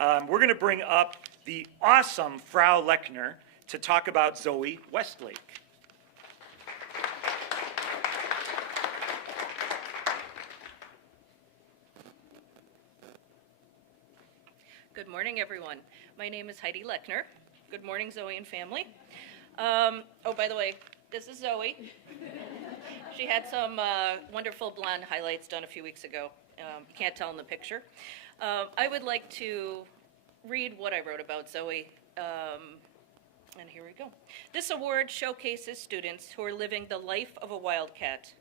we're going to bring up the awesome Frau Lechner to talk about Zoe Westlake. Good morning, everyone. My name is Heidi Lechner. Good morning, Zoe and family. Oh, by the way, this is Zoe. She had some wonderful blonde highlights done a few weeks ago. You can't tell in the picture. I would like to read what I wrote about Zoe, and here we go. This award showcases students who are living the life of a wildcat.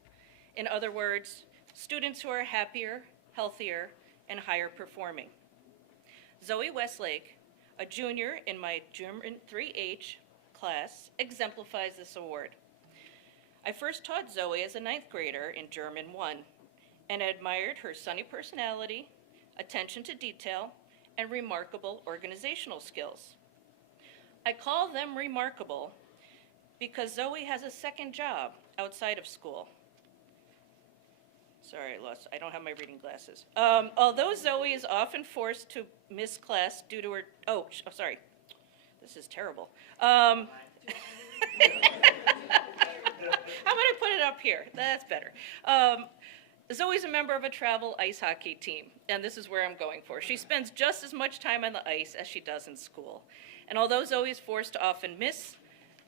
In other words, students who are happier, healthier, and higher performing. Zoe Westlake, a junior in my German 3H class, exemplifies this award. I first taught Zoe as a ninth grader in German 1 and admired her sunny personality, attention to detail, and remarkable organizational skills. I call them remarkable because Zoe has a second job outside of school. Sorry, I don't have my reading glasses. Although Zoe is often forced to miss class due to her, sorry, this is terrible. How about I put it up here? That's better. Zoe's a member of a travel ice hockey team, and this is where I'm going for. She spends just as much time on the ice as she does in school. And although Zoe is forced to often miss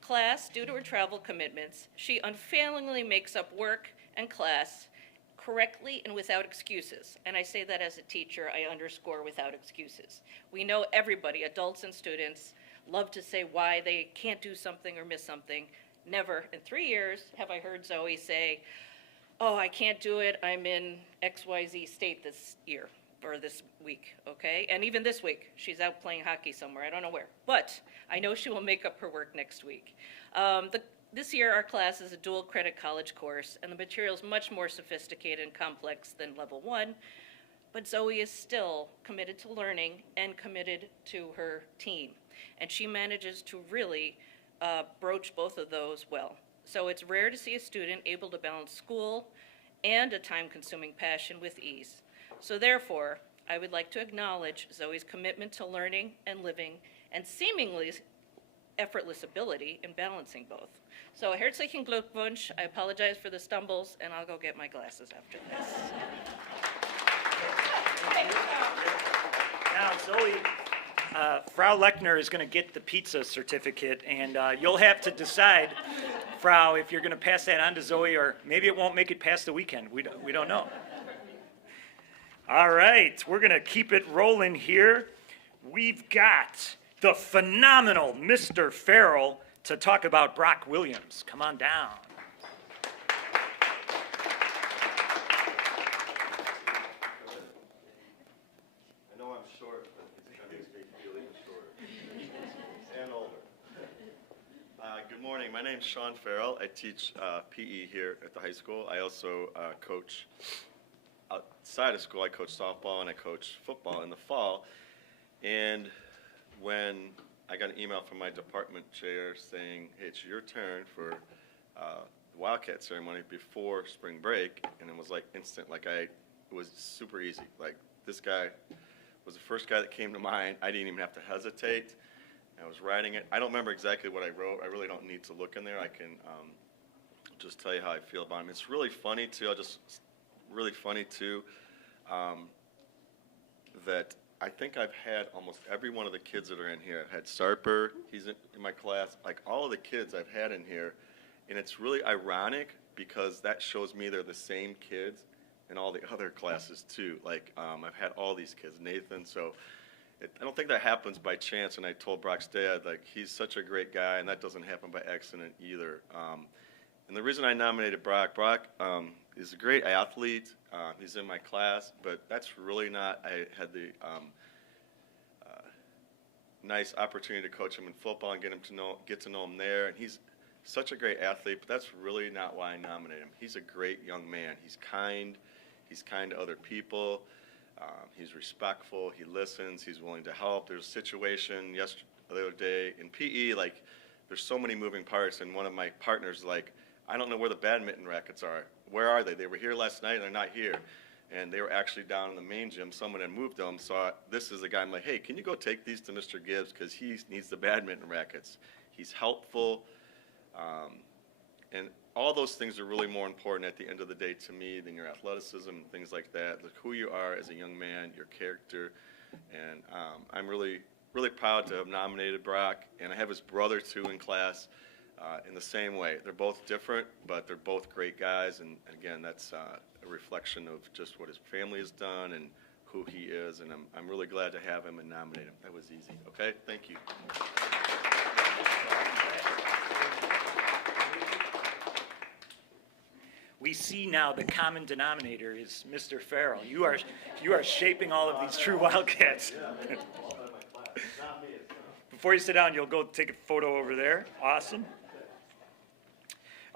class due to her travel commitments, she unfailingly makes up work and class correctly and without excuses. And I say that as a teacher, I underscore without excuses. We know everybody, adults and students, love to say why they can't do something or miss something. Never in 3 years have I heard Zoe say, oh, I can't do it, I'm in XYZ state this year, or this week, okay? And even this week, she's out playing hockey somewhere, I don't know where. But I know she will make up her work next week. This year, our class is a dual credit college course, and the material is much more sophisticated and complex than level 1, but Zoe is still committed to learning and committed to her team. And she manages to really broach both of those well. So it's rare to see a student able to balance school and a time-consuming passion with ease. So therefore, I would like to acknowledge Zoe's commitment to learning and living and seemingly effortless ability in balancing both. So herzlichen Glückwunsch. I apologize for the stumbles, and I'll go get my glasses after this. Now, Zoe, Frau Lechner is going to get the pizza certificate, and you'll have to decide, Frau, if you're going to pass that on to Zoe, or maybe it won't make it past the weekend. We don't know. All right, we're going to keep it rolling here. We've got the phenomenal Mr. Farrell to talk about Brock Williams. Come on down. I know I'm short, but that makes me feel even shorter and older. Good morning. My name's Sean Farrell. I teach PE here at the high school. I also coach outside of school. I coach softball and I coach football in the fall. And when I got an email from my department chair saying, hey, it's your turn for the Wildcat ceremony before spring break, and it was like instant, it was super easy. Like, this guy was the first guy that came to mind. I didn't even have to hesitate. I was writing it. I don't remember exactly what I wrote. I really don't need to look in there. I can just tell you how I feel about him. It's really funny, too. That I think I've had almost every one of the kids that are in here. I've had Sarper, he's in my class, like all of the kids I've had in here. And it's really ironic because that shows me they're the same kids in all the other classes too. Like I've had all these kids, Nathan, so I don't think that happens by chance. And I told Brock's dad, like, he's such a great guy, and that doesn't happen by accident either. And the reason I nominated Brock is a great athlete. He's in my class, but that's really not. I had the nice opportunity to coach him in football and get to know him there. And he's such a great athlete, but that's really not why I nominated him. He's a great young man. He's kind. He's kind to other people. He's respectful. He listens. He's willing to help. There's a situation the other day in PE, like, there's so many moving parts, and one of my partners, like, I don't know where the badminton rackets are. Where are they? They were here last night, and they're not here. and they were actually down in the main gym. Someone had moved them, so this is a guy. I'm like, hey, can you go take these to Mr. Gibbs, because he needs the badminton rackets. He's helpful, and all those things are really more important at the end of the day to me than your athleticism and things like that. Like who you are as a young man, your character, and I'm really proud to have nominated Brock, and I have his brother too in class in the same way. They're both different, but they're both great guys, and again, that's a reflection of just what his family has done and who he is, and I'm really glad to have him and nominate him. That was easy. Okay, thank you. We see now the common denominator is Mr. Farrell. You are shaping all of these true Wildcats. Before you sit down, you'll go take a photo over there. Awesome.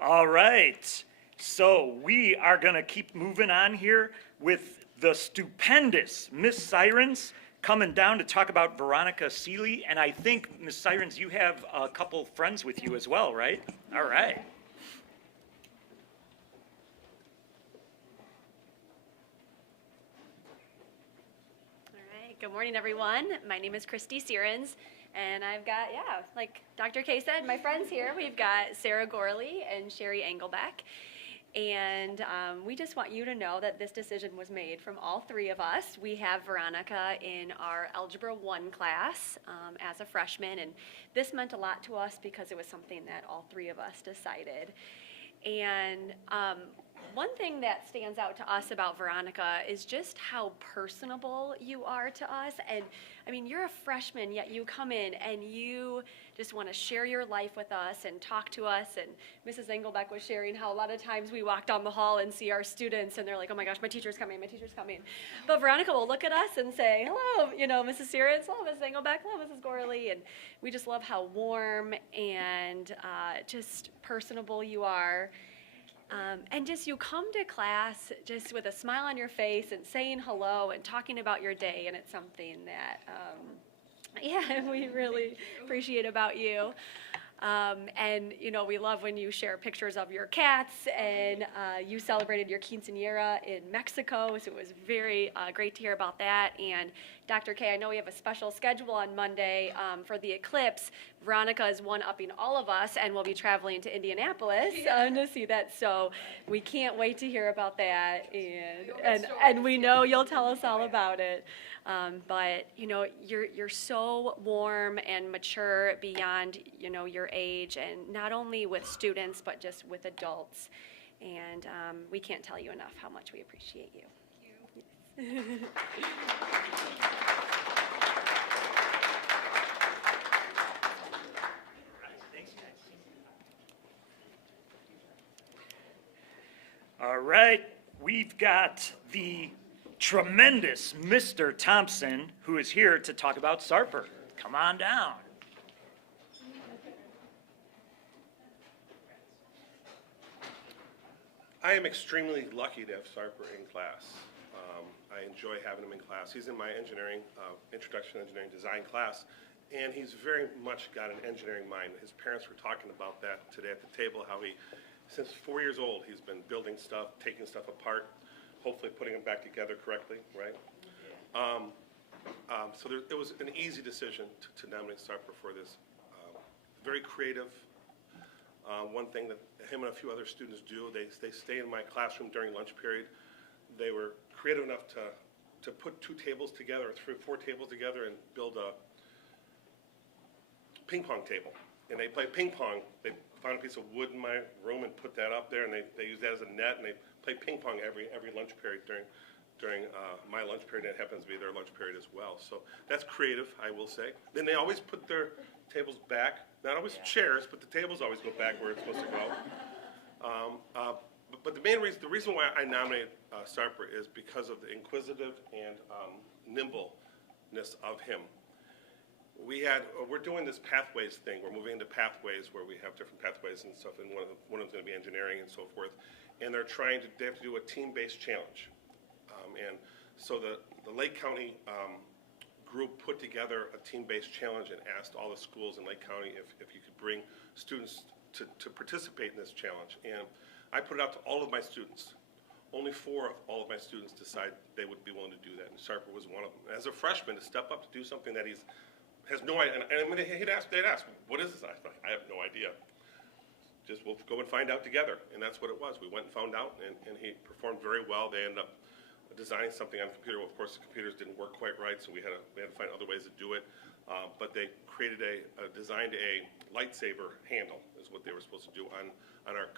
All right. So we are going to keep moving on here with the stupendous Miss Sirens coming down to talk about Veronica Seeley. And I think, Miss Sirens, you have a couple friends with you as well, right? All right. Good morning, everyone. My name is Christy Sirens, and I've got, like Dr. K said, my friends here. We've got Sarah Gorley and Sherry Engelbeck, and we just want you to know that this decision was made from all three of us. We have Veronica in our Algebra 1 class as a freshman, and this meant a lot to us because it was something that all three of us decided. And one thing that stands out to us about Veronica is just how personable you are to us. And I mean, you're a freshman, yet you come in and you just want to share your life with us and talk to us. And Mrs. Engelbeck was sharing how a lot of times we walk down the hall and see our students and they're like, oh my gosh, my teacher's coming, my teacher's coming. But Veronica will look at us and say, hello, Mrs. Sirens, hello, Mrs. Engelbeck, hello, Mrs. Gorley. And we just love how warm and just personable you are. And just you come to class just with a smile on your face and saying hello and talking about your day, and it's something that, we really appreciate about you. And, we love when you share pictures of your cats, and you celebrated your quinceañera in Mexico, so it was very great to hear about that. And Dr. K, I know we have a special schedule on Monday for the eclipse. Veronica is one-upping all of us, and we'll be traveling to Indianapolis to see that, so we can't wait to hear about that, and we know you'll tell us all about it. But you're so warm and mature beyond your age, and not only with students but just with adults, and we can't tell you enough how much we appreciate you. Thank you. All right, we've got the tremendous Mr. Thompson, who is here to talk about Sarper. Come on down. I am extremely lucky to have Sarper in class. I enjoy having him in class. He's in my engineering, introduction to engineering design class, and he's very much got an engineering mind. His parents were talking about that today at the table, how since 4 years old, he's been building stuff, taking stuff apart, hopefully putting them back together correctly, right? So it was an easy decision to nominate Sarper for this. Very creative. One thing that him and a few other students do, they stay in my classroom during lunch period. They were creative enough to put 2 tables together, or 3 or 4 tables together, and build a ping pong table. And they play ping pong. They found a piece of wood in my room and put that up there, and they use that as a net, and they play ping pong every lunch period during my lunch period. That happens to be their lunch period as well. So that's creative, I will say. Then they always put their tables back. Not always chairs, but the tables always go back where it's supposed to go. But the reason why I nominated Sarper is because of the inquisitive and nimbleness of him. We're doing this pathways thing. We're moving into pathways where we have different pathways and stuff, and one of them's going to be engineering and so forth. And they have to do a team-based challenge. And so the Lake County group put together a team-based challenge and asked all the schools in Lake County if you could bring students to participate in this challenge. And I put it out to all of my students. only 4 of all of my students decide they would be willing to do that, and Sarper was one of them. As a freshman, to step up to do something that has no idea, and when they'd ask, what is this? I have no idea. Just we'll go and find out together, and that's what it was. We went and found out, and he performed very well. They ended up designing something on the computer. Well, of course, the computers didn't work quite right, so we had to find other ways to do it. But they designed a lightsaber handle, is what they were supposed to do on our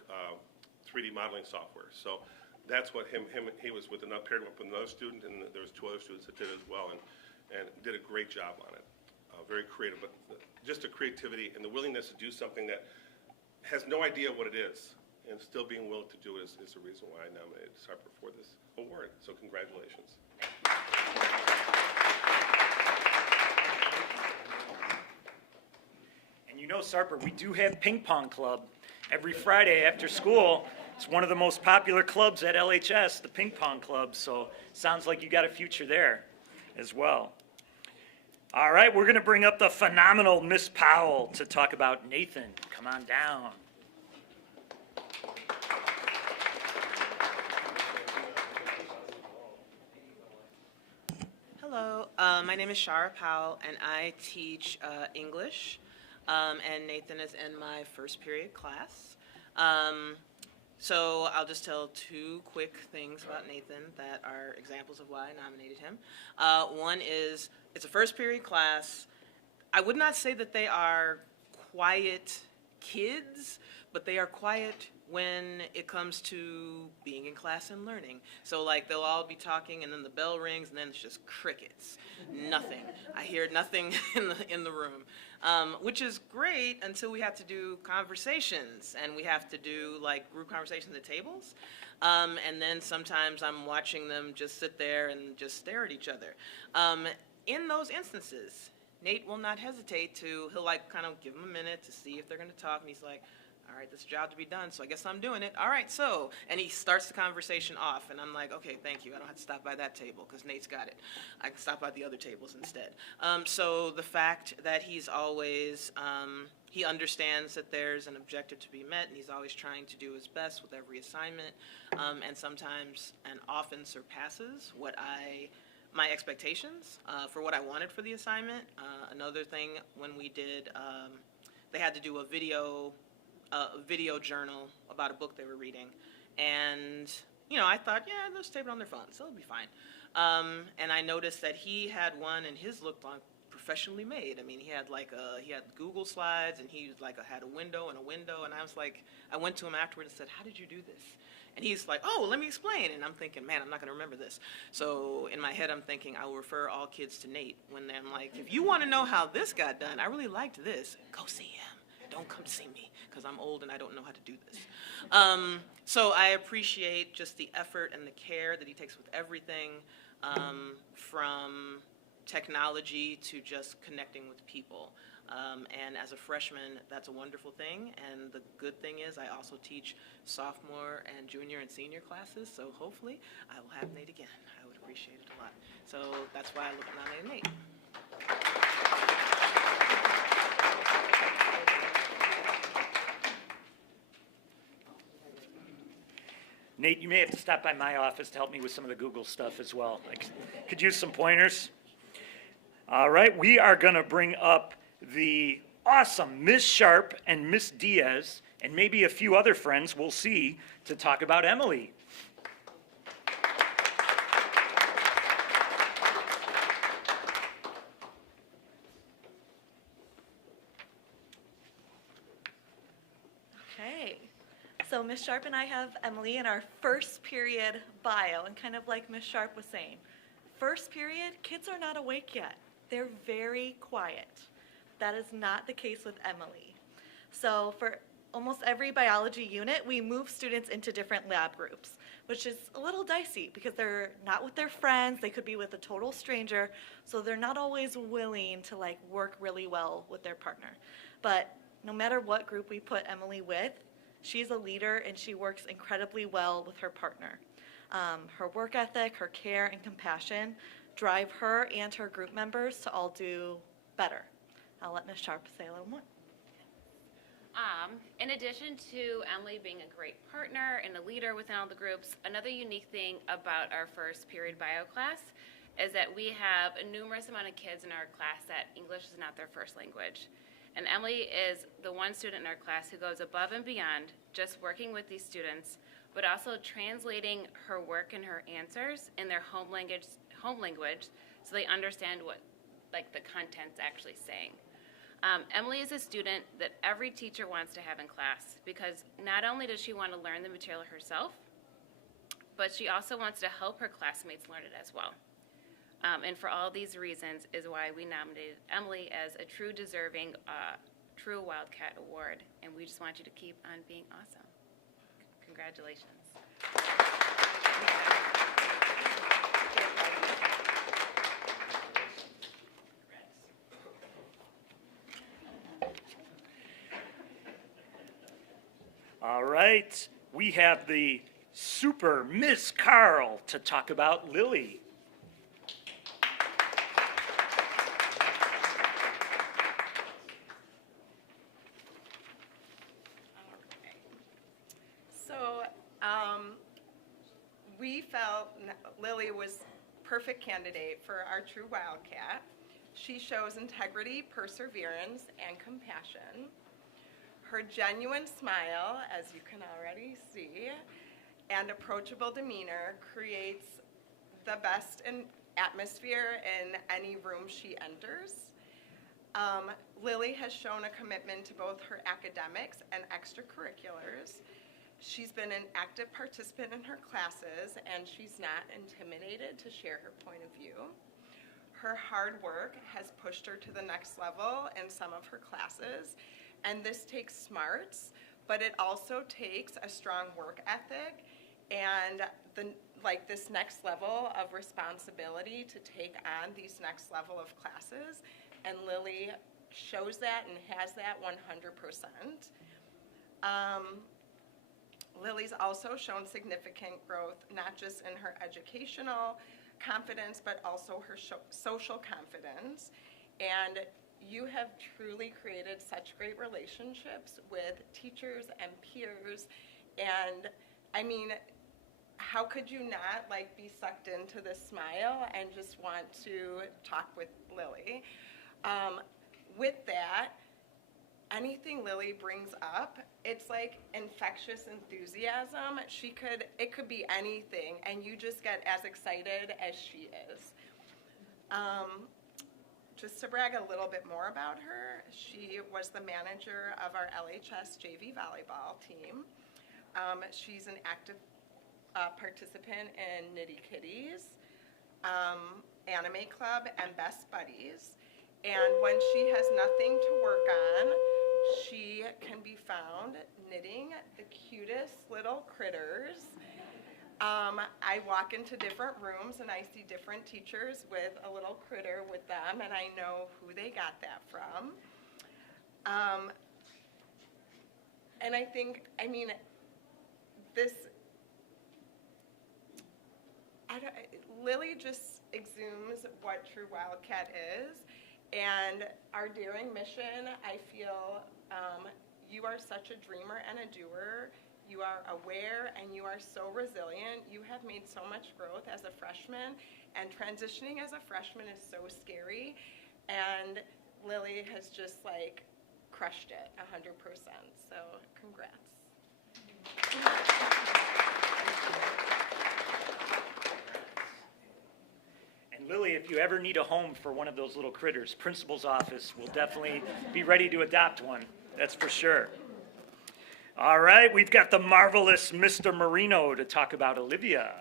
3D modeling software. So that's what he was paired up with another student, and there was 2 other students that did it as well, and did a great job on it. Very creative, but just the creativity and the willingness to do something that has no idea what it is, and still being willing to do it is the reason why I nominated Sarper for this award. So congratulations. And you know, Sarper, we do have ping pong club every Friday after school. It's one of the most popular clubs at LHS, the ping pong club, so sounds like you got a future there as well. All right, we're going to bring up the phenomenal Miss Powell to talk about Nathan. Come on down. Hello, my name is Shara Powell, and I teach English, and Nathan is in my first period class. So I'll just tell 2 quick things about Nathan that are examples of why I nominated him. One is, it's a first period class. I would not say that they are quiet kids, but they are quiet when it comes to being in class and learning. So like they'll all be talking and then the bell rings and then it's just crickets, nothing. I hear nothing in the room, which is great until we have to do conversations and we have to do like group conversations at tables. And then sometimes I'm watching them just sit there and just stare at each other. In those instances, Nate will not hesitate to, he'll like kind of give them a minute to see if they're gonna talk, and he's like, all right, this is a job to be done, so I guess I'm doing it. All right, so, and he starts the conversation off, and I'm like, okay, thank you. I don't have to stop by that table because Nate's got it. I can stop by the other tables instead. So the fact that he's always, he understands that there's an objective to be met, and he's always trying to do his best with every assignment, and sometimes and often surpasses my expectations for what I wanted for the assignment. Another thing, when we did, they had to do a video journal about a book they were reading, and I thought, yeah, they'll just tape it on their phone, so it'll be fine. And I noticed that he had one, and his looked like professionally made. I mean, he had Google slides, and he had a window, and I was like, I went to him afterwards and said, how did you do this? And he's like, oh, let me explain. And I'm thinking, man, I'm not going to remember this. So in my head, I'm thinking, I will refer all kids to Nate. When I'm like, if you want to know how this got done, I really liked this, go see him. Don't come to see me, because I'm old and I don't know how to do this. So I appreciate just the effort and the care that he takes with everything, from technology to just connecting with people. And as a freshman, that's a wonderful thing. And the good thing is I also teach sophomore and junior and senior classes, so hopefully I will have Nate again. I would appreciate it a lot. So that's why I nominated Nate. Nate, you may have to stop by my office to help me with some of the Google stuff as well. I could use some pointers. All right, we are going to bring up the awesome Miss Sharp and Miss Diaz, and maybe a few other friends we'll see, to talk about Emily. Okay, so Miss Sharp and I have Emily in our first period bio, and kind of like Miss Sharp was saying, first period, kids are not awake yet. They're very quiet. That is not the case with Emily. So for almost every biology unit, we move students into different lab groups, which is a little dicey because they're not with their friends, they could be with a total stranger, so they're not always willing to work really well with their partner. But no matter what group we put Emily with, she's a leader and she works incredibly well with her partner. Her work ethic, her care, and compassion drive her and her group members to all do better. I'll let Ms. Sharp say a little more. In addition to Emily being a great partner and a leader within all the groups, another unique thing about our first period bio class is that we have a numerous amount of kids in our class that English is not their first language. And Emily is the one student in our class who goes above and beyond just working with these students, but also translating her work and her answers in their home language so they understand what the content's actually saying. Emily is a student that every teacher wants to have in class because not only does she want to learn the material herself, but she also wants to help her classmates learn it as well. And for all these reasons is why we nominated Emily as a true deserving True Wildcat Award, and we just want you to keep on being awesome. Congratulations. All right, we have the Super Miss Carl to talk about Lily. So we felt Lily was perfect candidate for our true Wildcat. She shows integrity, perseverance, and compassion. Her genuine smile, as you can already see, and approachable demeanor creates the best atmosphere in any room she enters. Lily has shown a commitment to both her academics and extracurriculars. She's been an active participant in her classes, and she's not intimidated to share her point of view. Her hard work has pushed her to the next level in some of her classes, and this takes smarts, but it also takes a strong work ethic and this next level of responsibility to take on these next level of classes, and Lily shows that and has that 100%. Lily's also shown significant growth, not just in her educational confidence, but also her social confidence. And you have truly created such great relationships with teachers and peers. And I mean, how could you not be sucked into this smile and just want to talk with Lily? With that, anything Lily brings up, it's like infectious enthusiasm. It could be anything, and you just get as excited as she is. Just to brag a little bit more about her, she was the manager of our LHS JV volleyball team. She's an active participant in Nitty Kitties, Anime Club, and Best Buddies. And when she has nothing to work on, she can be found knitting the cutest little critters. I walk into different rooms and I see different teachers with a little critter with them, and I know who they got that from. And I think, Lily just exudes what true Wildcat is. And our daring mission, I feel you are such a dreamer and a doer. You are aware and you are so resilient. You have made so much growth as a freshman, and transitioning as a freshman is so scary. And Lily has just crushed it 100%. So congrats. And Lily, if you ever need a home for one of those little critters, principal's office will definitely be ready to adopt one. That's for sure. All right, we've got the marvelous Mr. Marino to talk about Olivia.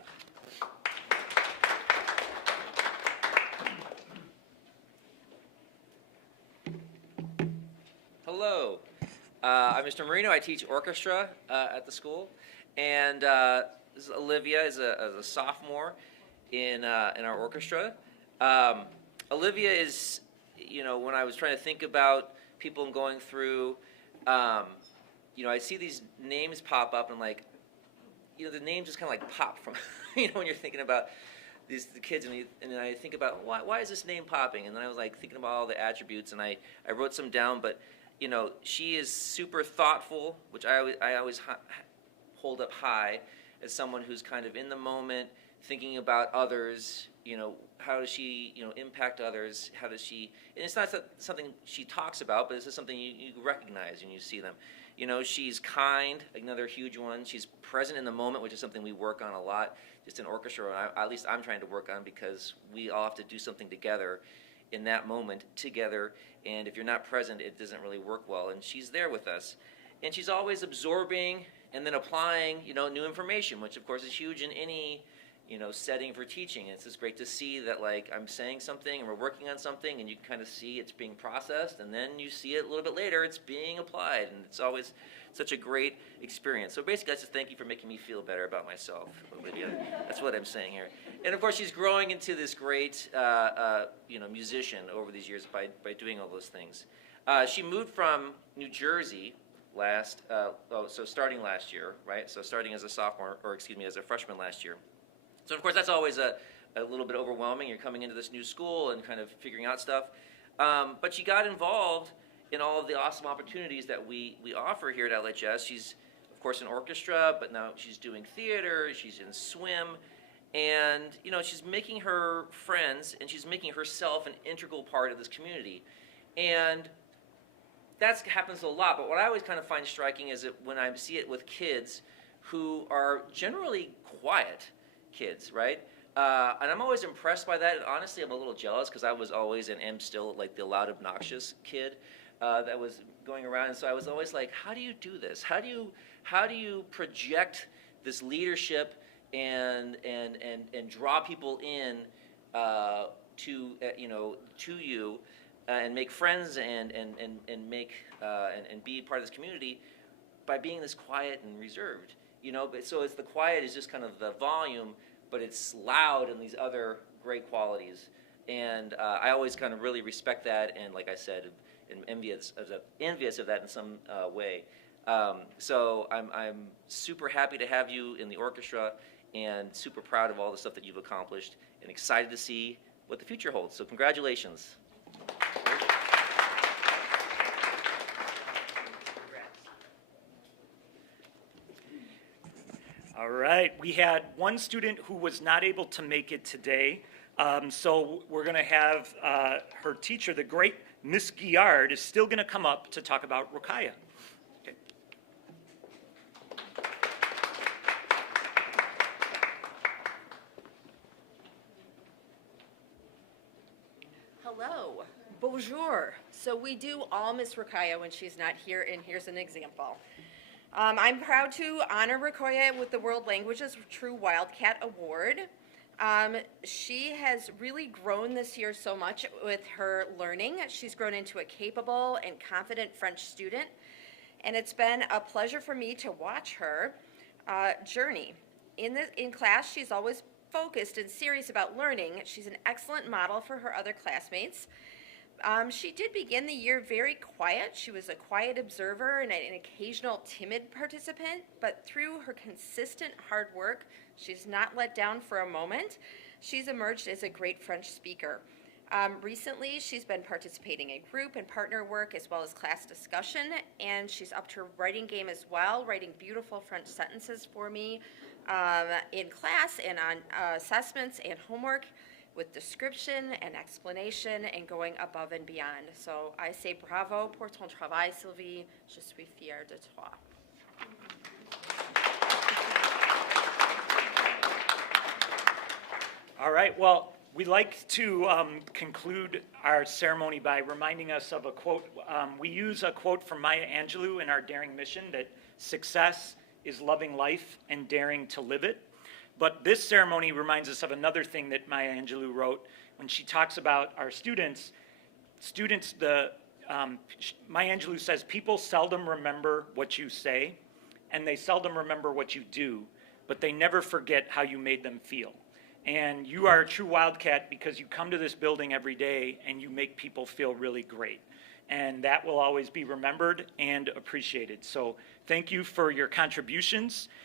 Hello, I'm Mr. Marino. I teach orchestra at the school, and this is Olivia is a sophomore in our orchestra. Olivia is, when I was trying to think about people and going through, I see these names pop up and the names just kind of pop from, when you're thinking about the kids, and then I think about why is this name popping, and then I was thinking about all the attributes, and I wrote some down, but she is super thoughtful, which I always hold up high as someone who's kind of in the moment, thinking about others. How does she, impact others? How does she? And it's not something she talks about, but this is something you recognize when you see them. She's kind, another huge one. She's present in the moment, which is something we work on a lot, just in orchestra. At least I'm trying to work on, because we all have to do something together in that moment together. And if you're not present, it doesn't really work well. And she's there with us. And she's always absorbing and then applying, new information, which of course is huge in any, setting for teaching. It's just great to see that, like, I'm saying something and we're working on something, and you can kind of see it's being processed, and then you see it a little bit later, it's being applied, and it's always such a great experience. So basically, I just thank you for making me feel better about myself, Olivia. That's what I'm saying here. And of course, she's growing into this great, musician over these years by doing all those things. She moved from New Jersey starting last year, right? So starting as a sophomore, as a freshman last year. So of course, that's always a little bit overwhelming. You're coming into this new school and kind of figuring out stuff. But she got involved in all of the awesome opportunities that we offer here at LHS. She's, of course, in orchestra, but now she's doing theater, she's in swim, and she's making her friends, and she's making herself an integral part of this community. And that happens a lot, but what I always kind of find striking is that when I see it with kids who are generally quiet kids, right? And I'm always impressed by that. And honestly, I'm a little jealous, because I was always and am still like the loud, obnoxious kid that was going around. And so I was always like, how do you do this? How do you project this leadership and draw people in to you and make friends and make and be part of this community by being this quiet and reserved? But so it's the quiet is just kind of the volume, but it's loud in these other great qualities. And I always kind of really respect that, and like I said, am envious of that in some way. So I'm super happy to have you in the orchestra, and super proud of all the stuff that you've accomplished, and excited to see what the future holds. So congratulations. All right, we had one student who was not able to make it today, so we're going to have her teacher, the great Miss Guillard, is still going to come up to talk about Rokaya. Okay. Hello, bonjour. So we do all Miss Rokaya when she's not here, and here's an example. I'm proud to honor Rokaya with the World Languages True Wildcat Award. She has really grown this year so much with her learning. She's grown into a capable and confident French student, and it's been a pleasure for me to watch her journey. In class, she's always focused and serious about learning. She's an excellent model for her other classmates. She did begin the year very quiet. She was a quiet observer and an occasional timid participant, but through her consistent hard work, she's not let down for a moment. She's emerged as a great French speaker. Recently, she's been participating in group and partner work as well as class discussion, and she's upped her writing game as well, writing beautiful French sentences for me in class and on assessments and homework, with description and explanation and going above and beyond. So I say bravo pour ton travail, Sylvie. Je suis fière de toi. All right, well, we like to conclude our ceremony by reminding us of a quote. We use a quote from Maya Angelou in our Daring Mission, that success is loving life and daring to live it. But this ceremony reminds us of another thing that Maya Angelou wrote when she talks about our students. Maya Angelou says, people seldom remember what you say, and they seldom remember what you do, but they never forget how you made them feel. And you are a true Wildcat because you come to this building every day and you make people feel really great. And that will always be remembered and appreciated. So thank you for your contributions.